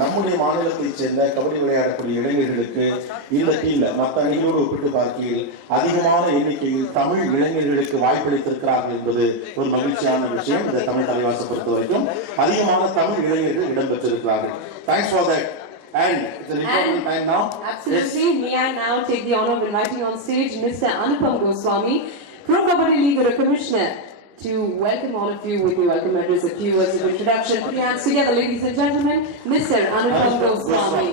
நம்முடைய மாநிலத்தைச் சேர்ந்த கபடி விளையாடக்கூடிய இளைஞர்களுக்கு இந்த டீம்ல மற்ற அணிகளோடு ஒப்பிட்டு பார்க்கையில் அதிகமான எண்ணிக்கையில் தமிழ் இளைஞர்களுக்கு வாய்ப்பளித்திருக்கிறார்கள் என்பது ஒரு மகிழ்ச்சியான விஷயம். இந்த தமிழ் தலைவாசை பொறுத்த வரைக்கும் அதிகமான தமிழ் இளைஞர்கள் இடம்பெற்றிருக்கிறார்கள். Thanks for that. And it's an important time now. Absolutely. Yes. May I now take the honor of inviting on stage Mr. Anupam Goswami, Pro Kabaddi League Commissioner, to welcome all of you with the welcome address. A few words of introduction. Put your hands together, ladies and gentlemen. Mr. Anupam Goswami.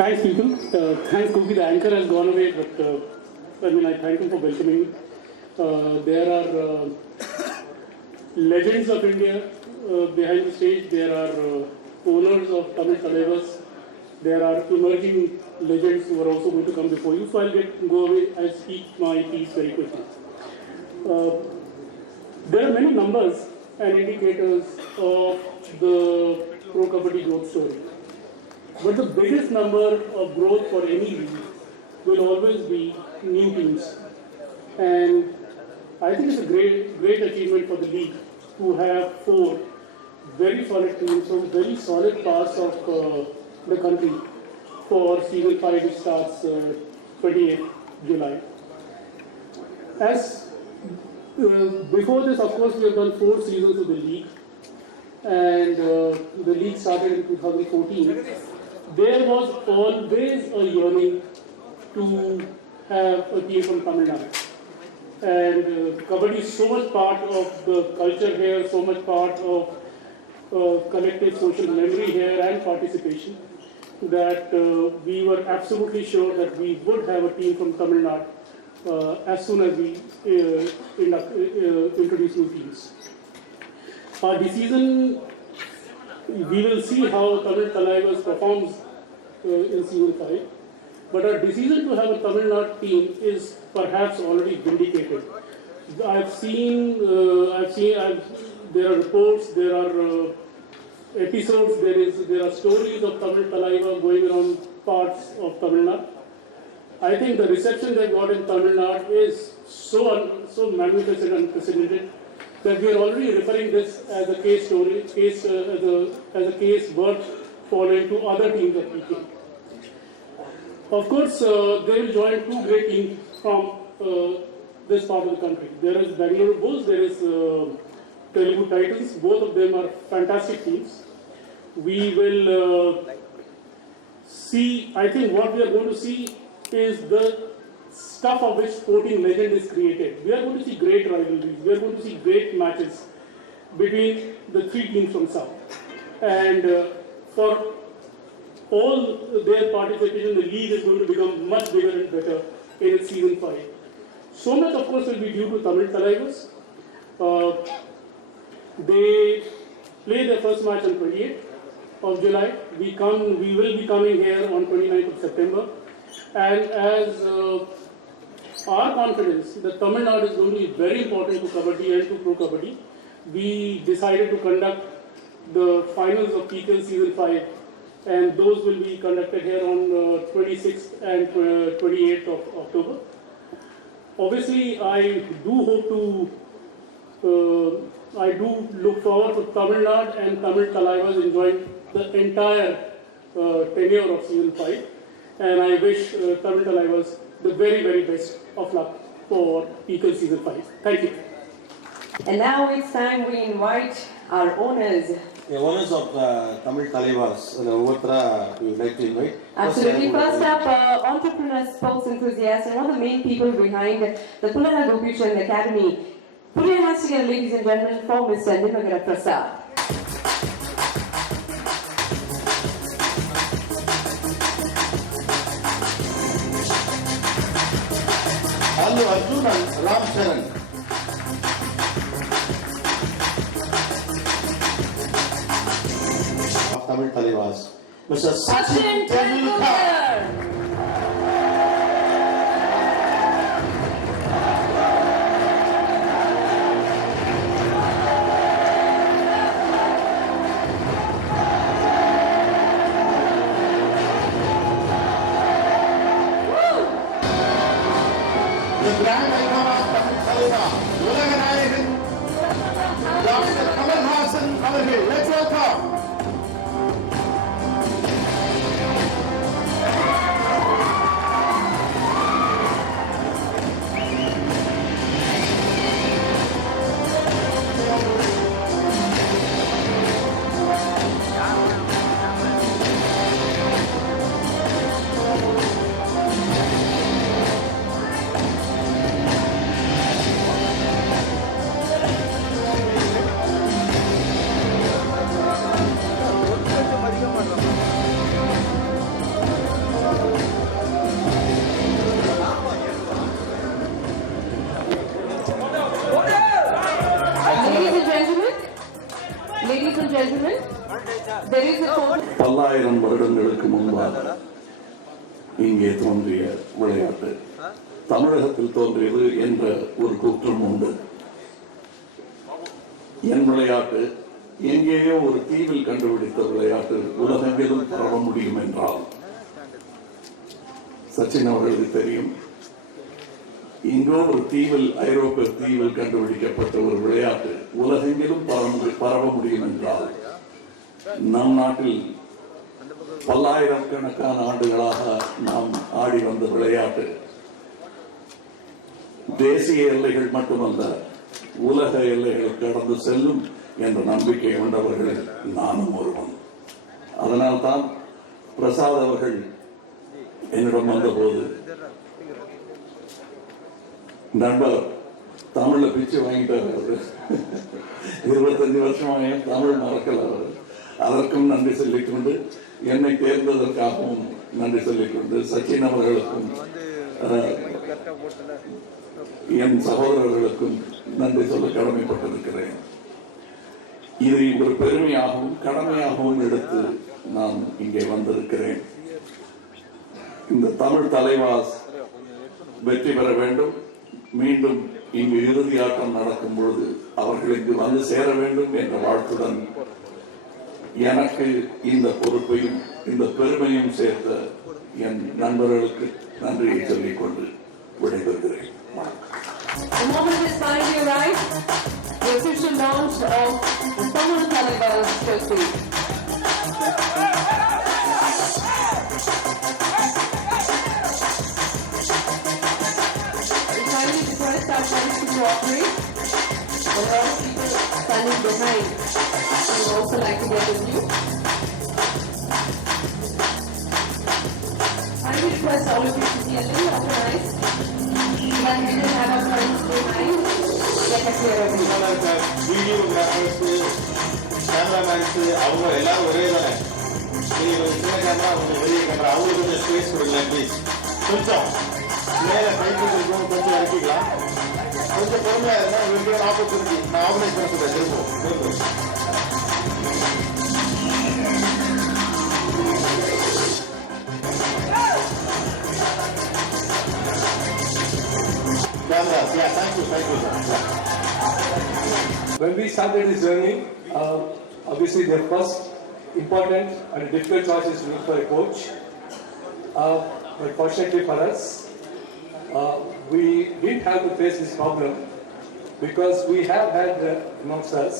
Thanks, people. Thanks, Gopi. The anchor has gone away, but I thank him for welcoming me. There are legends of India behind the stage. There are owners of Tamil Thalaivaas. There are emerging legends who are also going to come before you. So go away. I'll speak my piece very quickly. There are many numbers and indicators of the Pro Kabaddi growth story. But the biggest number of growth for any league will always be new teams. And I think it's a great achievement for the league to have 4 very solid teams from very solid parts of the country for season 5, which starts 28th July. As before this, of course, we have done 4 seasons of the league, and the league started in 2014. There was always a yearning to have a team from Tamil Nadu. And Kabaddi is so much part of the culture here, so much part of collective social memory here and participation, that we were absolutely sure that we would have a team from Tamil Nadu as soon as we introduce new teams. Our decision, we will see how Tamil Thalaivaas performs in season 5, but our decision to have a Tamil Nadu team is perhaps already vindicated. I've seen there are reports, there are episodes, there are stories of Tamil Thalaivaas going around parts of Tamil Nadu. I think the reception they got in Tamil Nadu is so magnificent and unprecedented that we are already referring this as a case story, as a case worth following to other teams of PK. Of course, they will join 2 great teams from this part of the country. There is Bangalore Bulls, there is Telugu Titans. Both of them are fantastic teams. We will see, I think what we are going to see is the stuff of which sporting legend is created. We are going to see great rivalries. We are going to see great matches between the 3 teams from South. And for all their participation, the league is going to become much bigger and better in its season 5. So much, of course, will be due to Tamil Thalaivaas. They play their first match on 28th of July. We will be coming here on 29th of September. And as our confidence that Tamil Nadu is going to be very important to Kabaddi and to Pro Kabaddi, we decided to conduct the finals of PKL season 5, and those will be conducted here on 26th and 28th of October. Obviously, I do look forward to Tamil Nadu and Tamil Thalaivaas enjoying the entire tenure of season 5, and I wish Tamil Thalaivaas the very, very best of luck for PKL season 5. Thank you. And now it's time we invite our owners. The owners of Tamil Thalaivaas, we would like to invite. Absolutely. First up, entrepreneurs, sports enthusiasts, and one of the main people behind the Gopinath Academy. Put your hands together, ladies and gentlemen, for Mr. Nimagara Prasad. Hello, Arjun and Ram Sharan. Of Tamil Thalaivaas, Mr. Sachin Tendulkar. grand icon of Thalaivaas, உலக நாயகன் டாக்டர் கமல் ஹாசன் அவர்கள். Let's welcome. Ladies and gentlemen, there is a total. 1000 வருடங்களுக்கு முன்பாக இங்கே தோன்றிய விளையாட்டு தமிழகத்தில் தோன்றியது என்ற ஒரு குற்றம் உண்டு. என் விளையாட்டு எங்கேயோ ஒரு தீவில் கண்டுபிடித்த விளையாட்டு உலகெங்கிலும் பரவ முடியும் என்றால் சச்சின் அவர்களுக்கு தெரியும். இங்கோ ஒரு தீவில், ஐரோப்பிய தீவில் கண்டுபிடிக்கப்பட்ட ஒரு விளையாட்டு உலகெங்கிலும் பரவ முடியும் என்றால் நம் நாட்டில் பல்லாயிரக்கணக்கான ஆண்டுகளாக நாம் ஆடி வந்த விளையாட்டு தேசிய எல்லைகள் மட்டுமல்ல உலக எல்லைகளை கடந்து செல்லும் என்ற நம்பிக்கை கொண்டவர்கள் நானும் ஒருவன். அதனால்தான் பிரசாத் அவர்கள் என்னிடம் வந்தபோது, நண்பர் தமிழ்ல பிச்சு வாங்கிட்டார், 25 வருஷமாக தமிழ் மறக்கல அவர். அதற்கும் நன்றி சொல்லிக்கொண்டு, என்னை தேர்ந்ததற்காகவும் நன்றி சொல்லிக்கொண்டு, சச்சின் அவர்களுக்கும் என் சகோதரர்களுக்கும் நன்றி சொல்ல கடமைப்பட்டிருக்கிறேன். இதை ஒரு பெருமையாகவும் கடமையாகவும் எடுத்து நான் இங்கே வந்திருக்கிறேன். இந்த தமிழ் தலைவாஸ் வெற்றி பெற வேண்டும். மீண்டும் இங்கு இறுதி ஆட்டம் நடக்கும் பொழுது அவர்களுக்கு வந்து சேர வேண்டும் என்ற வாழ்த்துடன் எனக்கு இந்த பொறுப்பையும் இந்த பெருமையும் சேர்த்த என் நண்பர்களுக்கு நன்றியை சொல்லிக் கொண்டு விடைபெறுகிறேன். The moment is finally arrived. The official launch of the Tamil Thalaivaas trophy. We kindly request our friends to cooperate. A lot of people standing behind would also like to get a view. I request all of you to be a little organized. But we will have our friends behind. Get a clear view. Videographers, cameramen அவங்க எல்லாரும் ஒரே தானே. நீங்கள் சின்ன கேமரா, கொஞ்சம் பெரிய கேமரா, அவங்களுக்கு கொஞ்சம் ஸ்பேஸ் கொடுங்க ப்ளீஸ். கொஞ்சம் மேலே கைக்கு கொஞ்சம் இறக்கிக்கலாம். கொஞ்சம் பொறுமையாக இருந்தால் உங்களுக்கு ஒரு ஆப்பர்ச்சுனிட்டி. நான் ஆர்கனைஸ் பண்ண சொல்கிறேன். திரும்ப cameras. Yeah, thank you, sir. When we started this journey, obviously the first important and difficult choice is to look for a coach. But fortunately for us, we didn't have to face this problem because we have had amongst us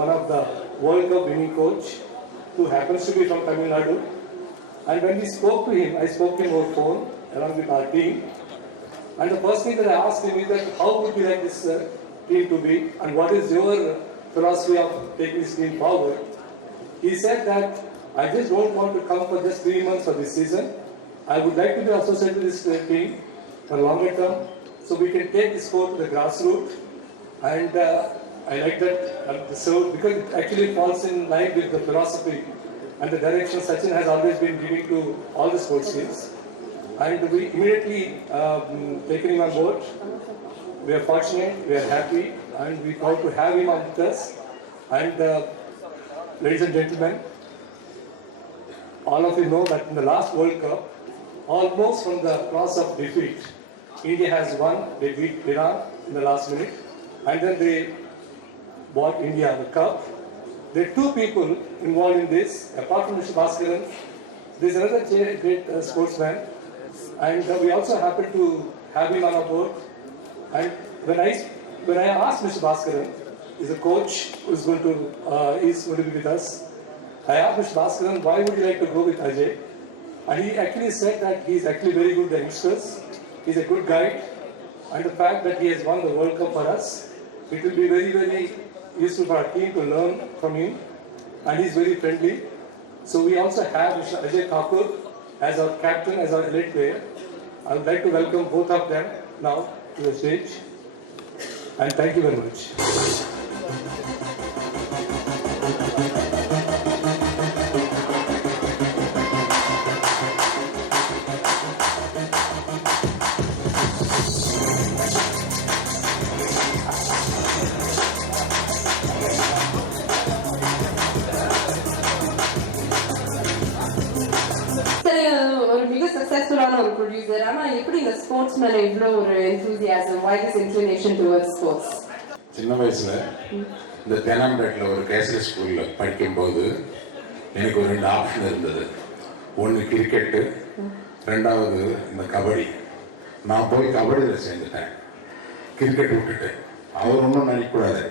one of the World Cup winning coach who happens to be from Tamil Nadu. And when we spoke to him, I spoke to him over phone along with our team. And the first thing that I asked him is that how would you like this team to be and what is your philosophy of taking this team forward? He said that I just don't want to come for just 3 months for this season. I would like to be associated with this team for longer term so we can take this sport to the grassroots. And I like that so because it actually falls in line with the philosophy and the direction Sachin has always been giving to all the sports teams. And we immediately taken him on board. We are fortunate, we are happy, and we proud to have him with us. And ladies and gentlemen, all of you know that in the last World Cup, almost from the cross of defeat, India has won. They beat Iran in the last minute, and then they bought India the cup. There are 2 people involved in this, apart from Mr. Bhaskaran. There is another great sportsman, and we also happen to have him on board. And when I asked Mr. Bhaskaran, he's a coach who's going to be with us. I asked Mr. Bhaskaran, why would you like to go with Ajay? And he actually said that he's actually very good at youngsters. He's a good guide. And the fact that he has won the World Cup for us, it will be very, very useful for our team to learn from him. And he's very friendly. So we also have Mr. Ajay Thakur as our captain, as our elite player. I would like to welcome both of them now to the stage. And thank you very much. சக்சஸ்ஃபுல்லான ஒரு ப்ரொடியூசர். ஆனா எப்படி இந்த ஸ்போர்ட்ஸ் மேல இவ்வளவு ஒரு enthusiasm, why this inclination towards sports? சின்ன வயசுல இந்த தேனாம்பேட்டில் ஒரு கேசரி ஸ்கூல்ல படிக்கும்போது எனக்கு ஒரு 2 ஆப்ஷன் இருந்தது. ஒன்று கிரிக்கெட்டு, ரெண்டாவது இந்த கபடி. நான் போய் கபடியில் சேர்ந்துட்டேன், கிரிக்கெட் விட்டுட்டு. அவர் ஒன்றும் நினைக்கக்கூடாது,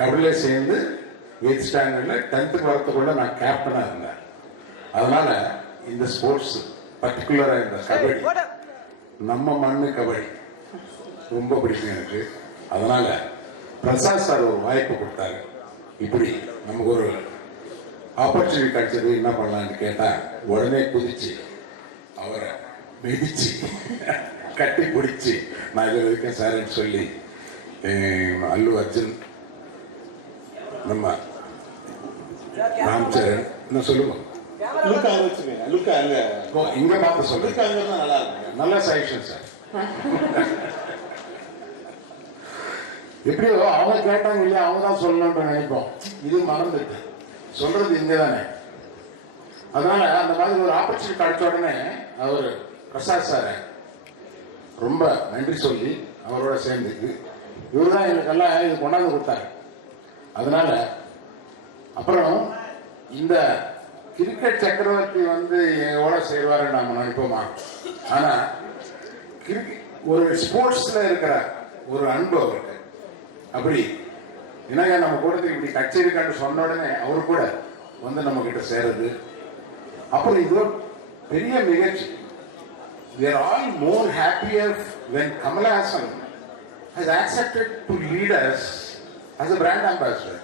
கபடியில் சேர்ந்து 8th ஸ்டாண்டர்டில் 10th வரத்துக்குள்ள நான் கேப்டனாக இருந்தேன். அதனால இந்த ஸ்போர்ட்ஸ் பர்டிகுலராக இந்த கபடி, நம்ம மண்ணு கபடி ரொம்ப பிடிக்கும் எனக்கு. அதனால பிரசாத் சார் ஒரு வாய்ப்பு கொடுத்தாரு. இப்படி நமக்கு ஒரு ஆப்பர்ச்சுனிட்டி கிடைச்சது, என்ன பண்ணலான்னு கேட்டா உடனே குதிச்சு அவரை மிதிச்சு கட்டி பிடிச்சி நான் இதில் இருக்கேன் சார்ன்னு சொல்லி அல்லு அர்ஜுன், நம்ம ராம்சரண் இன்னும் சொல்லுவோம், இங்க பார்த்து சொல்லுங்க, நல்ல சஜஷன் சார். எப்படியோ அவங்க கேட்டாங்க இல்லையா, அவங்க தான் சொல்லணும்னு நினைப்போம். இது மறந்துட்டு சொல்றது இங்க தானே. அதனால அந்த மாதிரி ஒரு ஆப்பர்ச்சுனிட்டி கிடைச்ச உடனே அவர் பிரசாத் சார் ரொம்ப நன்றி சொல்லி அவரோட சேர்ந்து இவர் தான் எங்களுக்கெல்லாம் இது கொண்டாந்து கொடுத்தாரு. அதனால அப்புறம் இந்த கிரிக்கெட் சக்கரவர்த்தி எவ்வளோ செய்வாருன்னு நம்ம நினைப்போமா? ஆனா ஒரு ஸ்போர்ட்ஸ்ல இருக்கிற ஒரு அன்பு அவருக்கு அப்படி என்னங்க நம்ம கூடத்துக்கு இப்படி கச்சேரி கண்டு சொன்ன உடனே அவரு கூட நம்ம கிட்ட சேருது. அப்புறம் இது பெரிய நிகழ்ச்சி. We are all more happier when Kamal Haasan has accepted to lead us as a brand ambassador.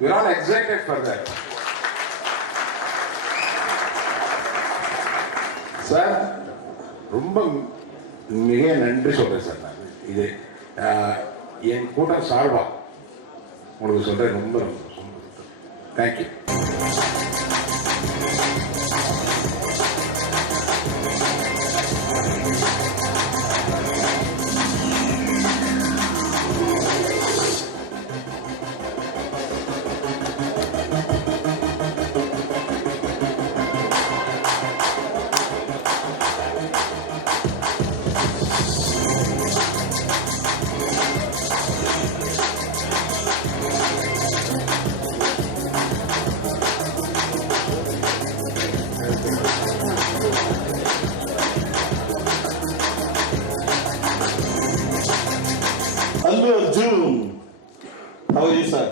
We are all excited for that. Sir ரொம்ப மிக நன்றி சொல்றேன் சார். நான் இது என் கூட்டம் சார்பா உங்களுக்கு சொல்றேன். ரொம்ப ரொம்ப thank you. Hello Arjun, how are you sir?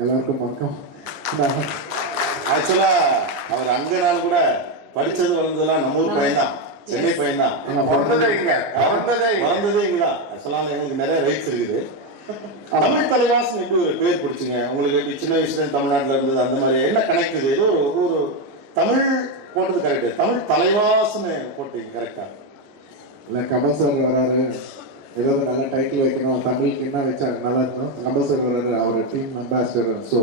எல்லாருக்கும் வணக்கம். ஆக்சுவலா அவர் அங்க நாள் கூட படிச்சது வளர்ந்ததெல்லாம் நம்ம ஊர் பையன் தான், சென்னை பையன் தான். வளர்ந்ததே இங்கதான். ஆக்சுவலா எங்களுக்கு நிறைய ரைட்ஸ் இருக்குது. தமிழ் தலைவாஸ் எப்படி ஒரு பேர் பிடிச்சிங்க உங்களுக்கு? சின்ன வயசுல தமிழ்நாட்டுல இருந்தது அந்த மாதிரி என்ன கனெக்ட்? இது ஏதோ ஒரு தமிழ் போட்டது கரெக்ட், தமிழ் தலைவாஸ்ன்னு போட்டீங்க கரெக்டா? இல்லை, கமல் சார் வராரு, ஏதாவது நல்ல டைட்டில் வைக்கணும், தமிழுக்கு என்ன வச்சா நல்லா இருக்கும். கமல் சார் வராரு, our team ambassador, so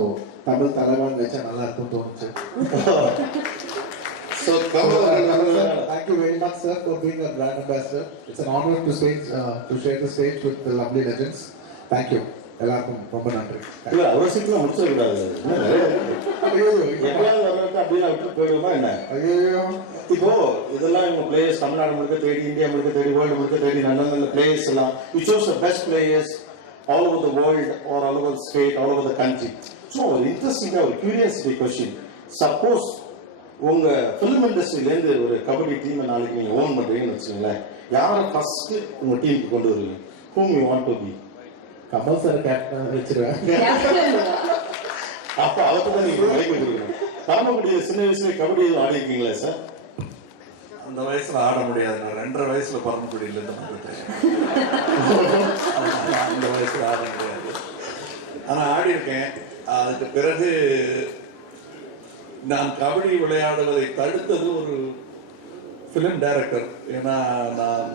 Tamil தலைவான் வச்சா நல்லா இருக்கும் தோணுச்சு. So thank you very much sir for being a brand ambassador. It's an honor to share the stage with the lovely legends. Thank you. எல்லாருக்கும் ரொம்ப நன்றி. இல்ல அவசியத்துல முடிச்சிட கூடாது. அப்படின்னு விட்டு போயிடுமா என்ன? இப்போ இதெல்லாம் இவங்க பிளேயர்ஸ் தமிழ்நாடு முழுக்க தேடி, இந்தியா முழுக்க தேடி, வேர்ல்டு முழுக்க தேடி நல்ல நல்ல பிளேயர்ஸ் எல்லாம் you choose the best players all over the world are all over the state, all over the country. So ஒரு இன்ட்ரெஸ்டிங்கா ஒரு கியூரியாசிட்டி கொஸ்டின். சப்போஸ் உங்கள் ஃபிலிம் இண்டஸ்ட்ரியிலேருந்து ஒரு கபடி டீமை நாளைக்கு நீங்கள் ஓன் பண்ணுறீங்கன்னு வச்சுக்கோங்களேன், யாரை ஃபஸ்ட்டு உங்கள் டீமுக்கு கொண்டு வருவீங்க? whom you want to be? Kamal sir captain வச்சிருவேன். அப்போ அவர்கிட்ட தான் நீங்கள் மைக் கொடுக்கணும். பரமக்குடிய சின்ன வயசுல கபடி எதுவும் ஆடி இருக்கீங்களா சார்? அந்த வயசுல ஆட முடியாது. நான் 2.5 வயசுல பரமக்குடியில இருந்து வந்துட்டேன். அந்த வயசுல ஆட முடியாது. ஆனா ஆடி இருக்கேன். அதுக்கு பிறகு நான் கபடி விளையாடுவதை தடுத்தது ஒரு ஃபிலிம் டைரக்டர். ஏன்னா நான்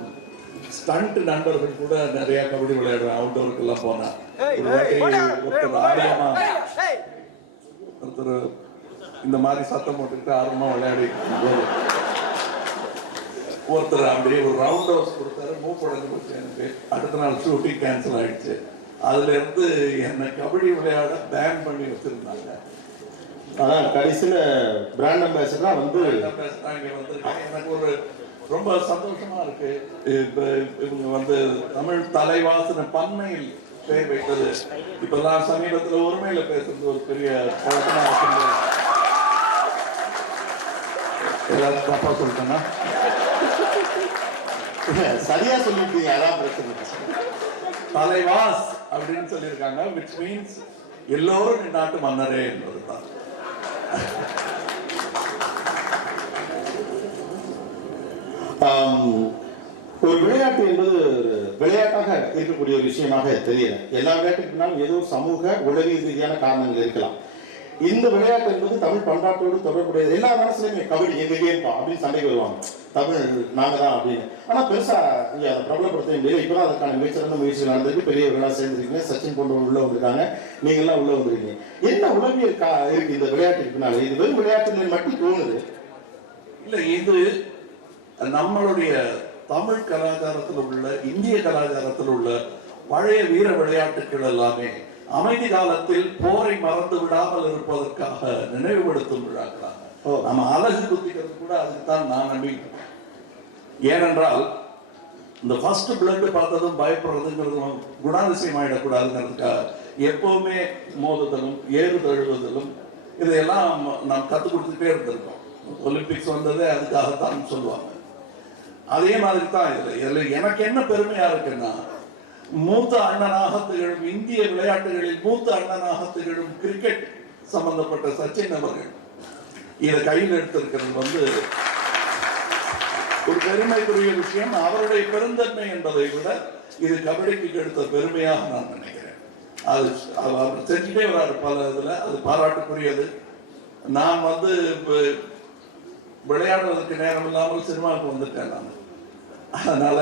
ஸ்டண்ட் நண்பர்கள் கூட நிறைய கபடி விளையாடுவேன். அவுட்டோருக்கு எல்லாம் போனேன். ஒருத்தர் இந்த மாதிரி சத்தம் போட்டுக்கிட்டு ஆர்வமா விளையாடி ஒருத்தர் அப்படியே ஒரு ரவுண்ட் ஹவுஸ் கொடுத்தாரு. மூப்படைஞ்சு போச்சு எனக்கு. அடுத்த நாள் ஷூட்டிங் கேன்சல் ஆயிடுச்சு. அதுல இருந்து என்னை கபடி விளையாட பேன் பண்ணி வச்சிருந்தாங்க. அதான் கடைசியில பிராண்ட் அம்பாசிடரா வந்து எனக்கு ஒரு ரொம்ப சந்தோஷமா இருக்கு. இவங்க வந்து தமிழ் தலைவாசன பன்மையில் பெயர் வைத்தது. இப்பெல்லாம் சமீபத்தில் ஒருமையில பேசுறது ஒரு பெரிய பழக்கமா இருக்கு. எல்லாரும் தப்பா சொல்லிட்டேன்னா சரியா சொல்லிட்டீங்க. அதான் பிரச்சனை. தலைவாஸ் அப்படின்னு சொல்லியிருக்காங்க. which means எல்லோரும் நீ நாட்டு மன்னரே என்பதுதான். ஒரு விளையாட்டு என்பது விளையாட்டாக இருக்கக்கூடிய ஒரு விஷயமாக தெரியல. எல்லா விளையாட்டுக்குனாலும் ஏதோ சமூக உளவியல் ரீதியான காரணங்கள் இருக்கலாம். இந்த விளையாட்டு என்பது தமிழ் பண்பாட்டோடு தொடர்புடையது. எல்லா மனசுலையுமே கபடி எங்க கேம்பா அப்படின்னு சண்டைக்கு வருவாங்க. தமிழ் நாங்க தான் அப்படின்னு. ஆனா பெருசா அதை பிரபலப்படுத்த முடியல. இப்பதான் அதற்கான மிகச்சிறந்த முயற்சிகள் நடந்திருக்கு. பெரியவர்களா சேர்ந்துருக்கீங்க. சச்சின் போன்றவங்க உள்ள வந்திருக்காங்க. நீங்க எல்லாம் உள்ள வந்திருக்கீங்க. என்ன உளவியல் இருக்கு இந்த விளையாட்டுக்கு பின்னால? இது வெறும் விளையாட்டு மட்டும் தோணுது இல்ல. இது நம்மளுடைய தமிழ் கலாச்சாரத்தில் உள்ள, இந்திய கலாச்சாரத்தில் உள்ள பழைய வீர விளையாட்டுகள் எல்லாமே அமைதி காலத்தில் போரை மறந்து விடாமல் இருப்பதற்காக நினைவுபடுத்தும் விழாக்களாக. நம்ம அழகு குத்திக்கிறது கூட அதுக்குத்தான் நான் நம்பிக்கிறேன். ஏனென்றால் இந்த ஃபர்ஸ்ட் பிளட் பார்த்ததும் பயப்படுறதுங்கிறதும் குணாதிசயம் ஆயிடக்கூடாதுங்கிறதுக்காக எப்பவுமே மோதுதலும் ஏறு தழுவுதலும் இதையெல்லாம் நாம் கற்றுக் கொடுத்துட்டே இருந்திருக்கோம். ஒலிம்பிக்ஸ் வந்ததே அதுக்காகத்தான் சொல்லுவாங்க. அதே மாதிரி தான் இதுல எனக்கு என்ன பெருமையா இருக்குன்னா, மூத்த அண்ணனாக திகழும் இந்திய விளையாட்டுகளில் மூத்த அண்ணனாக திகழும் கிரிக்கெட் சம்பந்தப்பட்ட சச்சின் அவர்கள் இதை கையில் எடுத்திருக்கிறது வந்து ஒரு பெருமைக்குரிய விஷயம். அவருடைய பெருந்தன்மை என்பதை விட இது கபடிக்கு எடுத்த பெருமையாக நான் நினைக்கிறேன். அது அவர் செஞ்சுட்டே வராரு பல இதுல. அது பாராட்டுக்குரியது. நான் வந்து விளையாடுவதற்கு நேரம் இல்லாமல் சினிமாவுக்கு வந்துட்டேன் நான். அதனால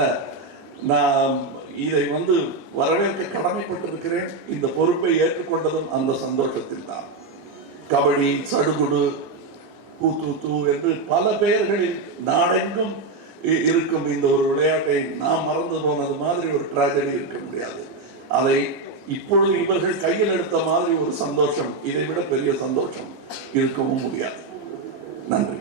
நான் இதை வந்து வரவேற்க கடமைப்பட்டிருக்கிறேன். இந்த பொறுப்பை ஏற்றுக்கொண்டதும் அந்த சந்தோஷத்தில் தான். கபடி, சடுகுடு, கூத்து என்று பல பெயர்களில் நாடெங்கும் இருக்கும் இந்த ஒரு விளையாட்டை நாம் மறந்து போனது மாதிரி ஒரு டிராஜடி இருக்க முடியாது. அதை இப்பொழுது இவர்கள் கையில் எடுத்த மாதிரி ஒரு சந்தோஷம், இதை விட பெரிய சந்தோஷம் இருக்கவும் முடியாது. நன்றி.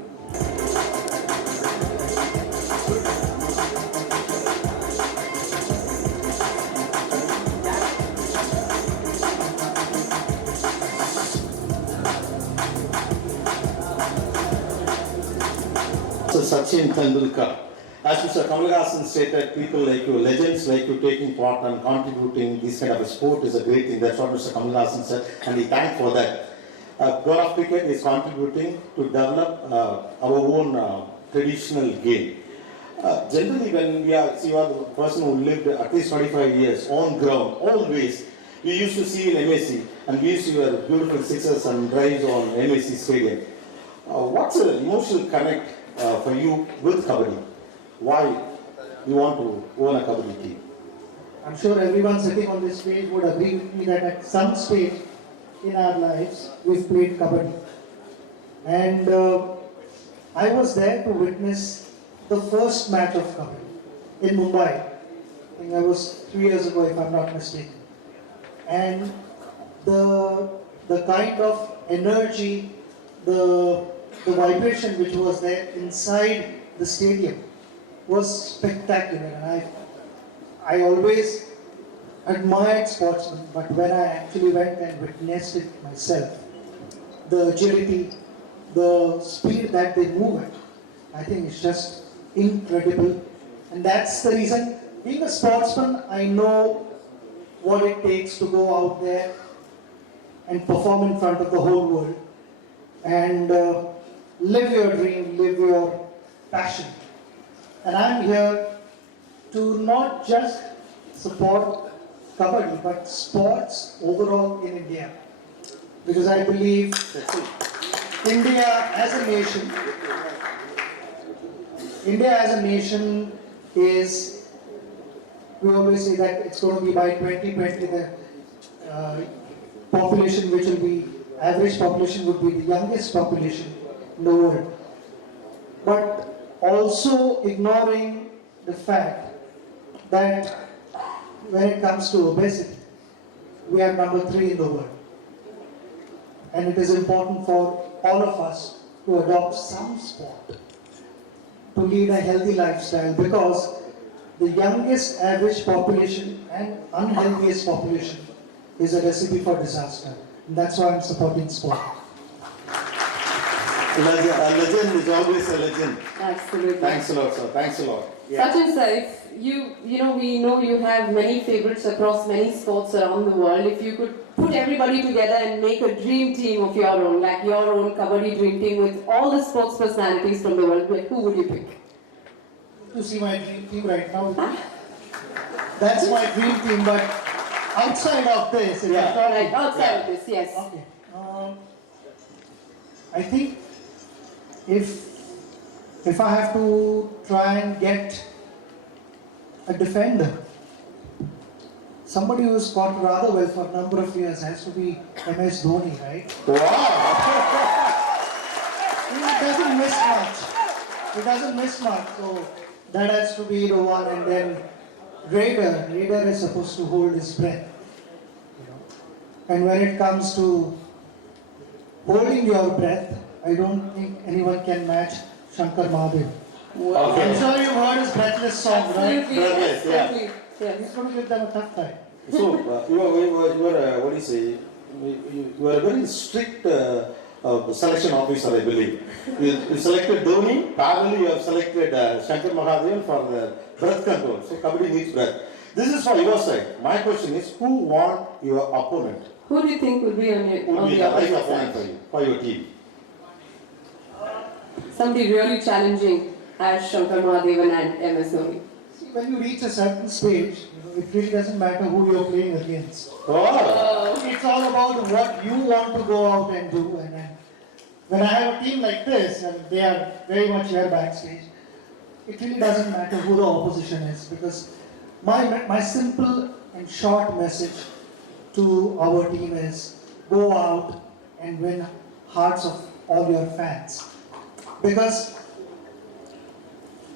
Sachin Tendulkar. As Mr. Kamal Haasan stated, people like you, legends like you taking part and contributing this kind of a sport is a great thing. That's what Mr. Kamal Haasan said, and we thank for that. God of Cricket is contributing to develop our own traditional game. Generally, when you are the person who lived at least 25 years on ground, always, we used to see in MSC, and we used to hear beautiful sixes and drives on MSC Stadium. What's the emotional connect for you with Kabaddi? Why you want to own a Kabaddi team? I'm sure everyone sitting on this stage would agree with me that at some stage in our lives we've played Kabaddi. And I was there to witness the first match of Kabaddi in Mumbai. I think I was 3 years ago, if I'm not mistaken. And the kind of energy, the vibration which was there inside the stadium was spectacular. And I always admired sportsmen, but when I actually went and witnessed it myself, the agility, the speed that they move at, I think it's just incredible. And that's the reason, being a sportsman, I know what it takes to go out there and perform in front of the whole world and live your dream, live your passion. And I'm here to not just support Kabaddi, but sports overall in India. Because I believe India as a nation is, we always say that it's going to be by 2020 the population which will be, average population would be the youngest population in the world. But also ignoring the fact that when it comes to obesity, we are number 3 in the world. And it is important for all of us to adopt some sport, to lead a healthy lifestyle, because the youngest average population and unhealthiest population is a recipe for disaster. And that's why I'm supporting sport. A legend is always a legend. Absolutely. Thanks a lot, sir. Thanks a lot. Yeah. Sachin sir, if we know you have many favorites across many sports around the world. If you could put everybody together and make a dream team of your own, like your own Kabaddi dream team with all the sports personalities from the world, who would you pick? To see my dream team right now. That's my dream team, but outside of this, if you're talking- Right, outside of this, yes. Okay. I think if I have to try and get a defender, somebody who's fought rather well for a number of years has to be MS Dhoni, right? Wow! He doesn't miss much. He doesn't miss much. So that has to be the one. And then Raider is supposed to hold his breath. And when it comes to holding your breath, I don't think anyone can match Shankar Mahadev. Okay. I'm sure you've heard his Breathless song, right? Absolutely, Breathless, yeah. absolutely. Yes. He's going to give them a tough time. So, you are what do you say? You are a very strict selection officer, I believe. You selected Dhoni, parallelly you have selected Shankar Mahadevan for the breath control. So, Kabaddi needs breath. This is for your side. My question is, who won your opponent? Who do you think would be on Who will be the the right opposite opponent side? for you, for your team? Somebody really challenging as Shankar Mahadevan and MS Dhoni. See, when you reach a certain stage, it really doesn't matter who you're playing against. Oh. It's all about what you want to go out and do. And then when I have a team like this, and they are very much here backstage, it really doesn't matter who the opposition is, because my simple and short message to our team is go out and win hearts of all your fans. Because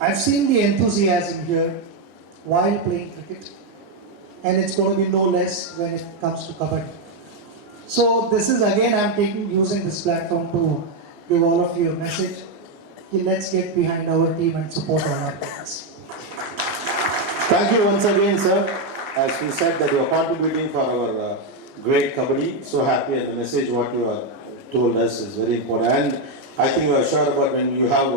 I've seen the enthusiasm here while playing cricket, and it's going to be no less when it comes to Kabaddi. So this is again, I'm using this platform to give all of you a message. Okay, let's get behind our team and support all our players. Thank you once again, sir. As we said that you are contributing for our great Kabaddi. So happy, and the message what you have told us is very important. And I think you are sure about when you have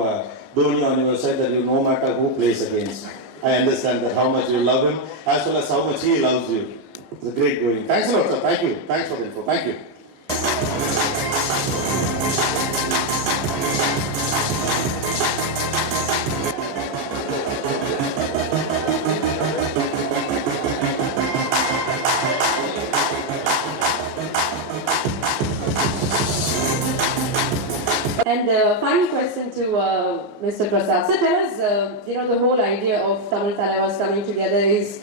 Dhoni on your side that you no matter who plays against. I understand that how much you love him as well as how much he loves you. It's a great going. Thanks a lot, sir. Thank you. Thanks for the info. Thank you. And final question to Mr. Prasad. So tell us, the whole idea of Thalaivaas coming together is,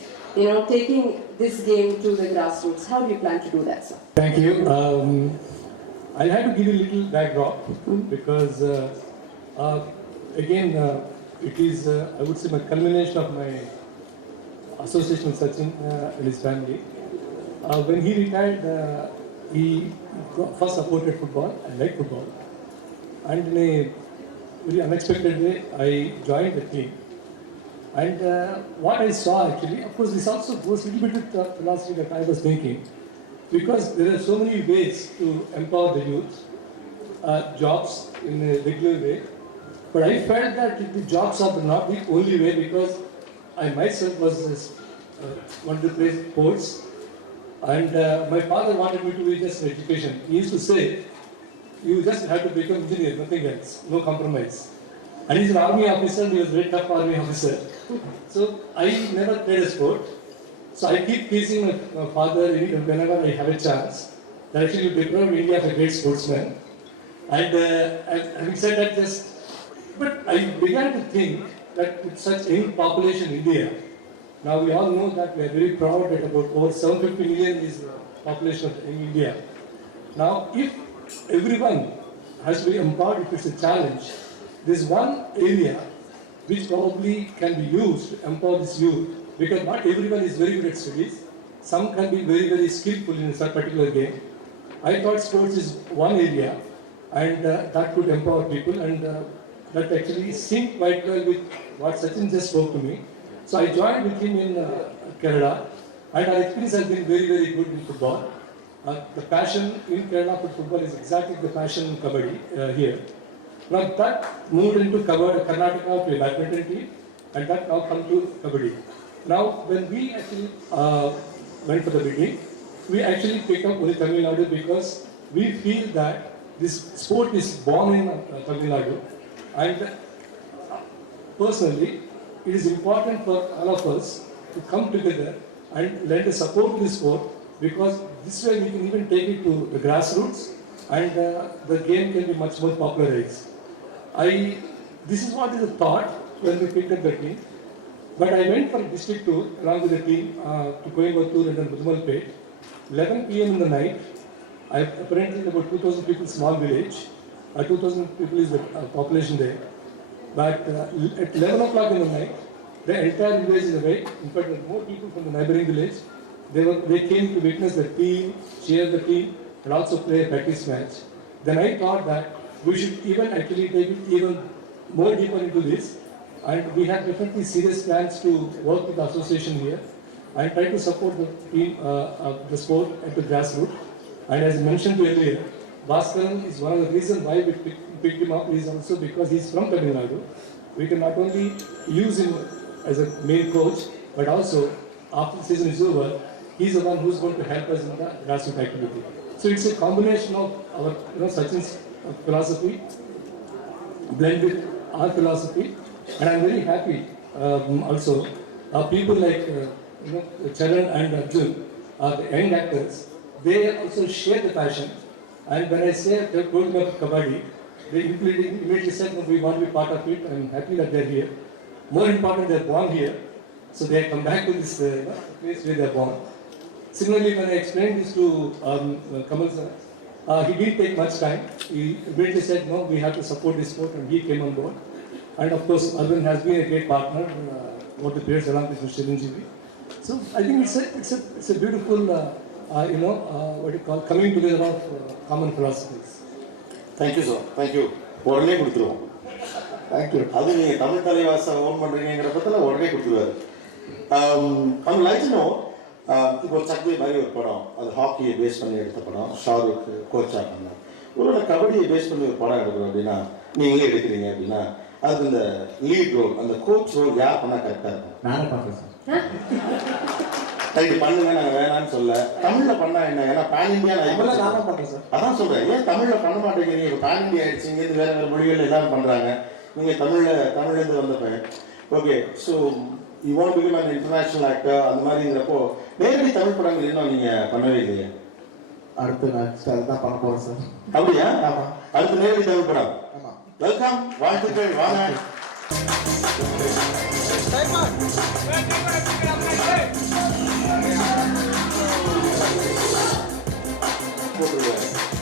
taking this game to the grassroots. How do you plan to do that, sir? Thank you. I had to give you a little backdrop because, again, it is, I would say, my culmination of my association with Sachin and his family. When he retired, he first supported football. I like football. And in a very unexpected way, I joined the team. And what I saw actually, of course, this also goes a little bit with the philosophy that I was thinking, because there are so many ways to empower the youth. jobs in a regular way. But I felt that the jobs are not the only way because I myself wanted to play sports. And my father wanted me to be just in education. He used to say, you just have to become engineer, nothing else, no compromise. And he's an army officer, he was a very tough army officer. So I never played a sport. So I keep teasing my father whenever I have a chance that actually you deprived India of a great sportsman. And having said that, but I began to think that with such young population in India, now we all know that we are very proud that about over 750 million is the population in India. Now, if everyone has to be empowered, if it's a challenge, there's one area which probably can be used to empower this youth, because not everyone is very good at studies. Some can be very, very skillful in a particular game. I thought sports is one area, and that could empower people, and that actually synced quite well with what Sachin just spoke to me. So I joined with him in Kerala, and our experience has been very, very good in football. The passion in Kerala for football is exactly the passion in Kabaddi here. Now that moved into Karnataka to a badminton team, and that now come to Kabaddi. Now when we actually went for the beginning, we actually picked up only Tamil Nadu because we feel that this sport is born in Tamil Nadu, and personally, it is important for all of us to come together and lend a support to this sport, because this way we can even take it to the grassroots, and the game can be much more popularized. This is what is the thought when we picked up the team. But I went for a district tour along with the team to Coimbatore and then Budumalpet. 11 p.m. in the night, apparently about 2,000 people, small village. 2,000 people is the population there. But at 11 o'clock in the night, the entire village is awake. In fact, there were more people from the neighboring village. They came to witness the team, cheer the team, and also play a practice match. Then I thought that we should even actually take it even more deeper into this. And we have definitely serious plans to work with the association here and try to support the team, the sport at the grassroots. And as I mentioned earlier, Bhaskaran is one of the reasons why we picked him up is also because he's from Tamil Nadu. We can not only use him as a main coach, but also after the season is over, he's the one who's going to help us in the grassroots activity. So it's a combination of our, Sachin's philosophy, blend with our philosophy, and I'm very happy also. People like Charan and Arjun, the young actors, they also share the passion. And when I say they told me about Kabaddi, they immediately said, no, we want to be part of it. I'm happy that they're here. More important, they're born here. So they come back to this place where they're born. Similarly, when I explained this to Kamal sir, he didn't take much time. He immediately said, no, we have to support this sport, and he came on board. And of course, Arvind has been a great partner over the periods along with Mr. Chiranjeevi. So I think it's a beautiful, what you call, coming together of common philosophies. Thank you, sir. Thank you. உடனே கொடுத்துருவோம். Thank you. அது நீங்கள் தமிழ் தலைவாசை ஓன் பண்ணுறீங்கிற பற்றில உடனே கொடுத்துருவாரு. I'm like to know, இப்போ சக்தி மாதிரி ஒரு படம், அது ஹாக்கியை பேஸ் பண்ணி எடுத்த படம், ஷாருக் கோச்சா பண்ணார். ஒருவேளை கபடியை பேஸ் பண்ணி ஒரு படம் எடுக்கிறோம் அப்படின்னா, நீங்களே எடுக்கிறீங்க அப்படின்னா, அதுக்கு இந்த லீட் ரோல், அந்த கோச் ரோல் யார் பண்ணால் கரெக்டாக இருக்கும்? நானே பார்க்குறேன் சார். ரைட்டு பண்ணுங்க, நாங்கள் வேணான்னு சொல்ல. தமிழில் பண்ணால் என்ன? ஏன்னா பேன் இண்டியா நானும் பண்ணுறேன் சார். அதான் சொல்கிறேன், ஏன் தமிழில் பண்ண மாட்டேங்கிறீங்க? இப்போ பேன் இண்டியா ஆயிடுச்சு, இங்கேருந்து வேறு வேறு மொழிகள் எல்லாரும் பண்ணுறாங்க. நீங்கள் தமிழ்லேருந்து வந்த பையன். Okay, so you want to become an international actor அந்த மாதிரிங்கிறப்போ நேரடி தமிழ் படங்கள் இன்னும் நீங்கள் பண்ணவே இல்லையே? அடுத்து நான் தான் பண்ண போகிறேன் சார். அப்படியா? ஆமாம். அடுத்து நேரடி தமிழ் படம். ஆமாம். வெல்கம், வாழ்த்துக்கள், வாங்க. போட்டுருவேன்.